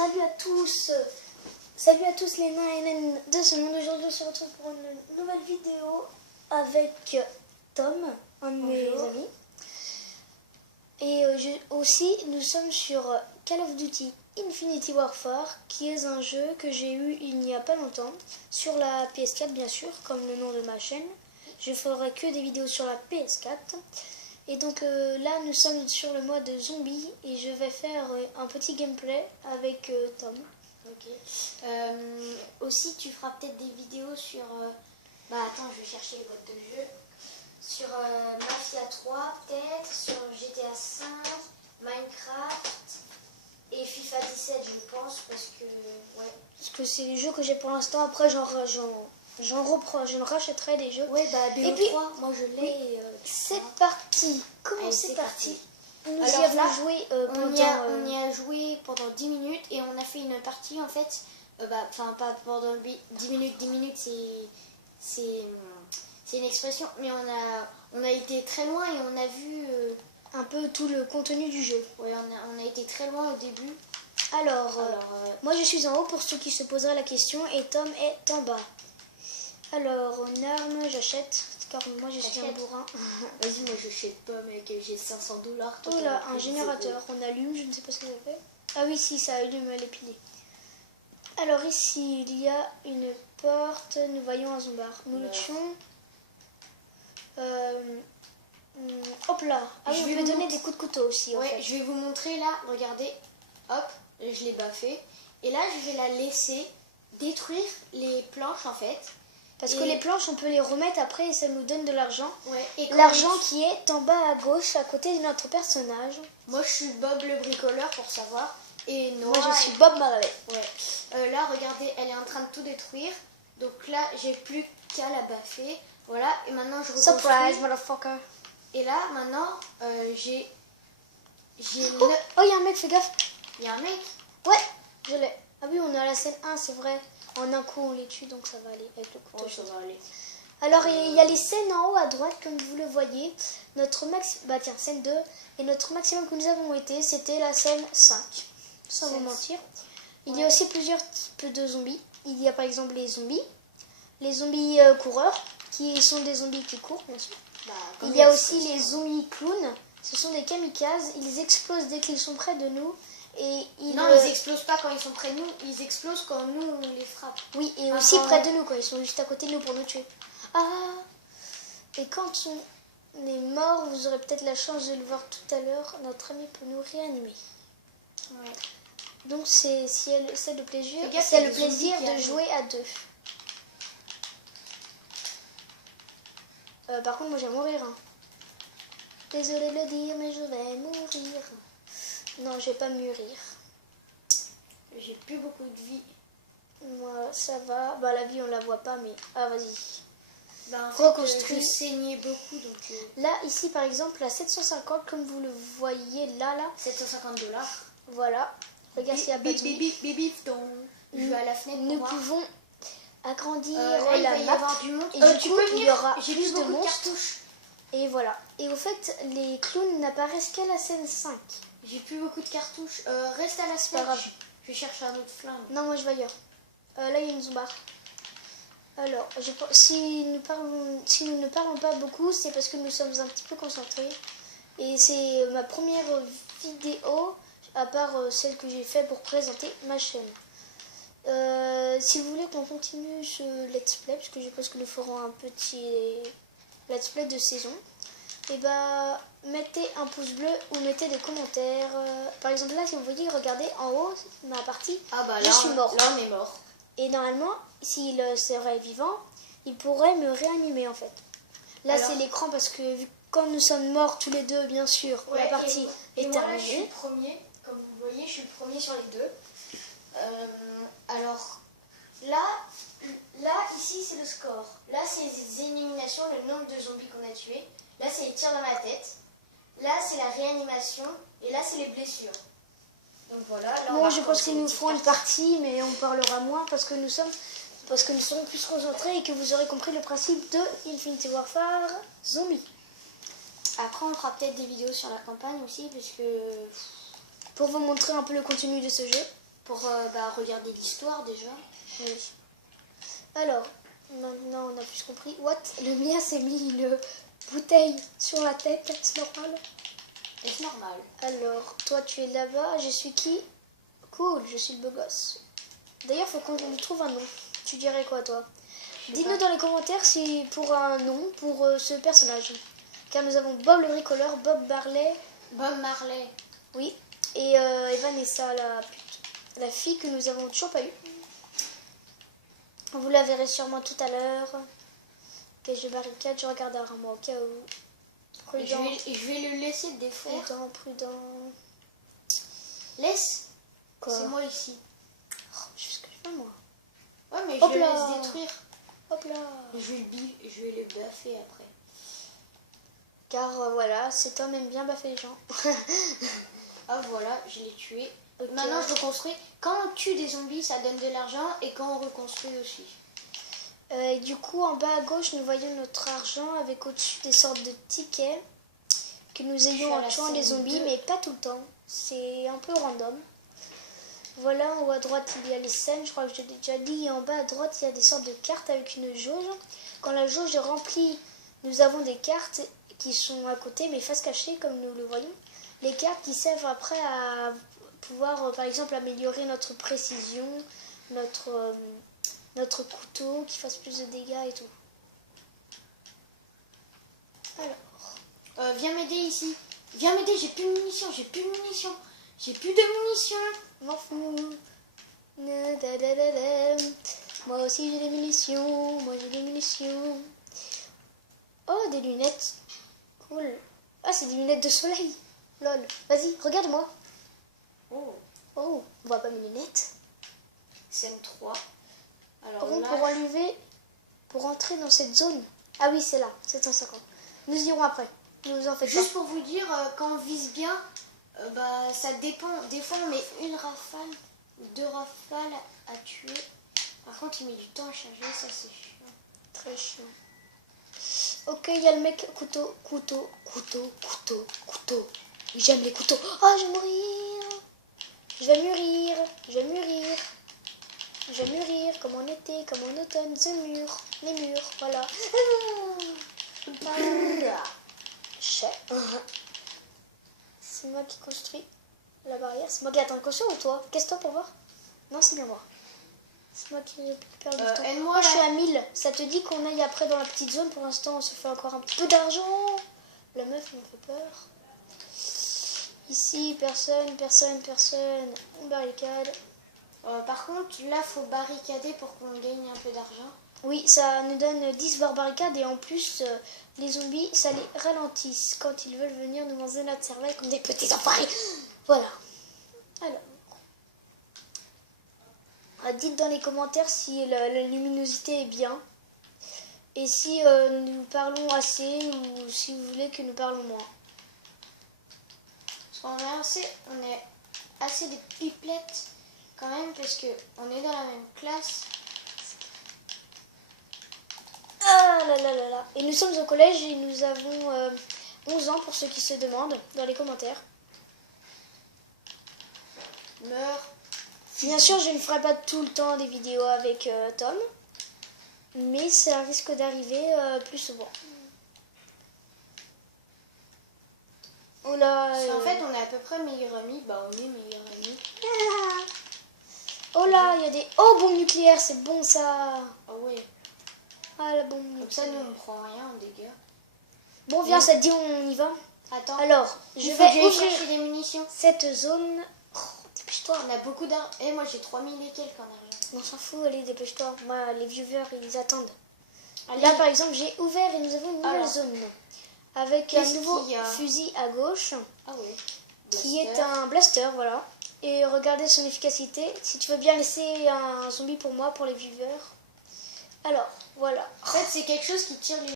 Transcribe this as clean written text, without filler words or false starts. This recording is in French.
Salut à tous les nains et naines de ce monde. Aujourd'hui on se retrouve pour une nouvelle vidéo avec Tom, un de mes amis. Et aussi nous sommes sur Call of Duty Infinity Warfare, qui est un jeu que j'ai eu il n'y a pas longtemps, sur la PS4 bien sûr, comme le nom de ma chaîne. Je ferai que des vidéos sur la PS4. Et donc là, nous sommes sur le mode zombie et je vais faire un petit gameplay avec Tom. Ok. Aussi, tu feras peut-être des vidéos sur... attends, je vais chercher les boîtes de jeu. Sur Mafia 3, peut-être, sur GTA 5, Minecraft et FIFA 17, je pense, parce que... Ouais. Parce que c'est les jeux que j'ai pour l'instant. Après, j'en reprends, je rachèterai des jeux. Ouais, et puis, BO3, moi je l'ai. Oui, c'est parti. Comment c'est parti? Nous y Alors avons là, joué on y a joué pendant 10 minutes et on a fait une partie en fait. Enfin, pas pendant 10 minutes, c'est une expression, mais on a été très loin et on a vu un peu tout le contenu du jeu. Ouais, on a été très loin au début. Alors moi je suis en haut pour ceux qui se poseraient la question et Tom est en bas. Alors, en armes, j'achète, car moi je suis un bourrin. Vas-y, moi j'achète pas, mec, j'ai 500 $. Oh là, un générateur, on allume, je ne sais pas ce que ça fait. Ah oui, si, ça allume les piliers. Alors ici, il y a une porte, nous voyons un zombard. Nous le tuons. Hop là, ah oui, on peut donner des coups de couteau aussi. Ouais, en fait. je vais vous montrer là, regardez, hop, je l'ai baffé. Et là, je vais la laisser détruire les planches en fait. Parce que les planches, on peut les remettre après et ça nous donne de l'argent. Ouais, l'argent qui est en bas à gauche, à côté de notre personnage. Moi, je suis Bob le bricoleur pour savoir. Et Noah, moi, je suis Bob Marley. Ouais. Là, regardez, elle est en train de tout détruire. Donc là, j'ai plus qu'à la baffer. Voilà, et maintenant je reconstruis. Surprise, motherfucker. Et là, maintenant, j'ai... Oh, il y a un mec, fais gaffe. Il y a un mec? Ouais, je l'ai. Ah oui, on est à la scène 1, c'est vrai. En un coup, on les tue, donc ça va aller avec le couteau. Oh, ça va aller. Alors, il y a les scènes en haut à droite, comme vous le voyez. Notre scène 2. Et notre maximum que nous avons été, c'était la scène 5. Sans vous mentir. Il y a aussi plusieurs types de zombies. Il y a par exemple les zombies coureurs, qui sont des zombies qui courent, bien sûr. Il y a aussi les zombies clowns. Ce sont des kamikazes. Ils explosent dès qu'ils sont près de nous. Et ils explosent pas quand ils sont près de nous, ils explosent quand nous on les frappe. Oui, et aussi près de nous, quand ils sont juste à côté de nous pour nous tuer. Ah! Et quand on est mort, vous aurez peut-être la chance de le voir tout à l'heure, notre ami peut nous réanimer. Ouais. Donc c'est le plaisir de jouer à deux. Par contre, moi je vais mourir. Hein. Désolée de le dire, mais je vais mourir. Non, je vais pas mûrir. J'ai plus beaucoup de vie. Moi, ça va. Bah, la vie, on la voit pas, mais... Ah, vas-y. Reconstruis. Je saignais beaucoup, donc... Là, ici, par exemple, à 750, comme vous le voyez là. 750 $. Voilà. Regarde s'il y a pas de je vais à la fenêtre nous pouvons agrandir là, la il va y map. avoir du monde. Et du coup, il y aura j'ai plus de beaucoup de monstres. cartouches. Et voilà. Et au fait, les clowns n'apparaissent qu'à la scène 5. J'ai plus beaucoup de cartouches. Reste à la scène. Je cherche un autre flingue. Non, moi je vais ailleurs. Là, il y a une zombar. Alors, si nous ne parlons pas beaucoup, c'est parce que nous sommes un petit peu concentrés. Et c'est ma première vidéo, à part celle que j'ai faite pour présenter ma chaîne. Si vous voulez qu'on continue ce let's play, parce que je pense que nous ferons un petit let's play de saison, et bah mettez un pouce bleu ou mettez des commentaires. Par exemple là, si vous voyez, regardez en haut ma partie, je suis mort. Là on est mort. Et normalement, s'il serait vivant, il pourrait me réanimer en fait. Là c'est l'écran parce que vu quand nous sommes morts tous les deux, bien sûr, la partie est terminée. Moi, je suis le premier, comme vous voyez, je suis le premier sur les deux. Alors là, ici c'est le score. Là c'est les éliminations, le nombre de zombies qu'on a tués. Là c'est les tirs dans la tête. Là c'est la réanimation. Et là c'est les blessures. Donc voilà. Là, bon, je pense que nous ferons une partie, mais on parlera moins parce que nous serons plus concentrés et que vous aurez compris le principe de Infinity Warfare Zombie. Après on fera peut-être des vidéos sur la campagne aussi, parce que... Pour vous montrer un peu le contenu de ce jeu. pour regarder l'histoire déjà. Oui. Alors, maintenant on a plus compris. What? Le mien s'est mis une bouteille sur la tête, c'est normal? Est-ce normal? Alors, toi tu es là-bas, je suis qui? Cool, je suis le beau gosse. D'ailleurs, faut qu'on lui trouve un nom. Tu dirais quoi, toi? Dis-nous dans les commentaires si pour un nom pour ce personnage. Car nous avons Bob le bricoleur, Bob Marley. Bob Marley. Oui. Et Vanessa, la fille que nous avons toujours pas eue. Vous la verrez sûrement tout à l'heure. Ok, je barricade, je regarde à moi au cas où. Prudent. Je vais le laisser défaire. Prudent. Laisse. Quoi? C'est moi ici. Oh, je fais ce que je veux, moi. Ouais, mais Hop je le là. laisse détruire. Hop là. Je vais le baffer après. Car voilà, cet homme aime bien baffer les gens. Ah voilà, je l'ai tué. Okay. Maintenant je reconstruis. Quand on tue des zombies, ça donne de l'argent et quand on reconstruit aussi. Et du coup, en bas à gauche, nous voyons notre argent avec au-dessus des sortes de tickets que nous ayons en tuant les zombies, mais pas tout le temps. C'est un peu random. Voilà, en haut à droite, il y a les scènes, je crois que je l'ai déjà dit. Et en bas à droite, il y a des sortes de cartes avec une jauge. Quand la jauge est remplie, nous avons des cartes qui sont à côté, mais face cachée, comme nous le voyons. Les cartes qui servent après à pouvoir, par exemple, améliorer notre précision, notre couteau, qui fasse plus de dégâts et tout. Alors. Viens m'aider ici. Viens m'aider, j'ai plus de munitions, j'ai plus de munitions. J'ai plus de munitions. M'en fous. Moi aussi j'ai des munitions. Moi j'ai des munitions. Oh, des lunettes. Cool. Ah, c'est des lunettes de soleil. Lol. Vas-y, regarde-moi. Oh. Oh, on voit pas mes lunettes. Scène 3. Alors Par contre, là, pour entrer dans cette zone. Ah oui, c'est là, 750. Nous irons après. Ne vous en faites juste pour vous dire, quand on vise bien, ça dépend. Des fois, on met une rafale ou 2 rafales à tuer. Par contre, il met du temps à charger, ça c'est chiant. Très chiant. Ok, il y a le mec. Couteau. Oui, j'aime les couteaux. Oh, je vais mourir. Je vais mûrir comme en été, comme en automne. Les murs, voilà. C'est moi qui construis la barrière. C'est moi qui attends le cochon ou toi? Qu'est-ce que toi pour voir? Non, c'est bien moi. C'est moi qui perds du temps. Aide-moi, moi, je suis à 1000. Ça te dit qu'on aille après dans la petite zone? Pour l'instant, on se fait encore un petit peu d'argent. La meuf me fait peur. Ici, personne. On barricade. Par contre, là, faut barricader pour qu'on gagne un peu d'argent. Oui, ça nous donne 10 barres barricades et en plus, les zombies, ça les ralentisse quand ils veulent venir nous manger notre cervelle comme des petits enfoirés. Voilà. Alors. Dites dans les commentaires si la luminosité est bien et si nous parlons assez ou si vous voulez que nous parlons moins. Parce qu'on est assez des pipelettes quand même parce qu'on est dans la même classe. Ah là là là là. Et nous sommes au collège et nous avons 11 ans pour ceux qui se demandent dans les commentaires. Meurs. Bien sûr, je ne ferai pas tout le temps des vidéos avec Tom, mais ça risque d'arriver plus souvent. Oh là, En fait, on est à peu près meilleurs amis. Bah, on est meilleurs amis. Oh là, il y a des... Oh, bombe nucléaire, c'est bon ça. Ah ouais. Ah, la bombe Comme nucléaire. ça, nous, on prend rien en dégâts. Bon, viens, ça te dit, on y va. Attends. Alors, je vais ouvrir chercher des munitions. cette zone. Oh, dépêche-toi. On a beaucoup d'argent. Et moi, j'ai 3000 et quelques en argent. On s'en fout, allez, dépêche-toi. Moi, les viewers, ils attendent. Allez. Là, par exemple, j'ai ouvert et nous avons une nouvelle zone. Avec un nouveau fusil à gauche. Ah oui. Qui est un blaster, voilà. Et regardez son efficacité. Si tu veux bien laisser un zombie pour moi, pour les viewers. Alors, voilà. En fait, c'est quelque chose qui tire les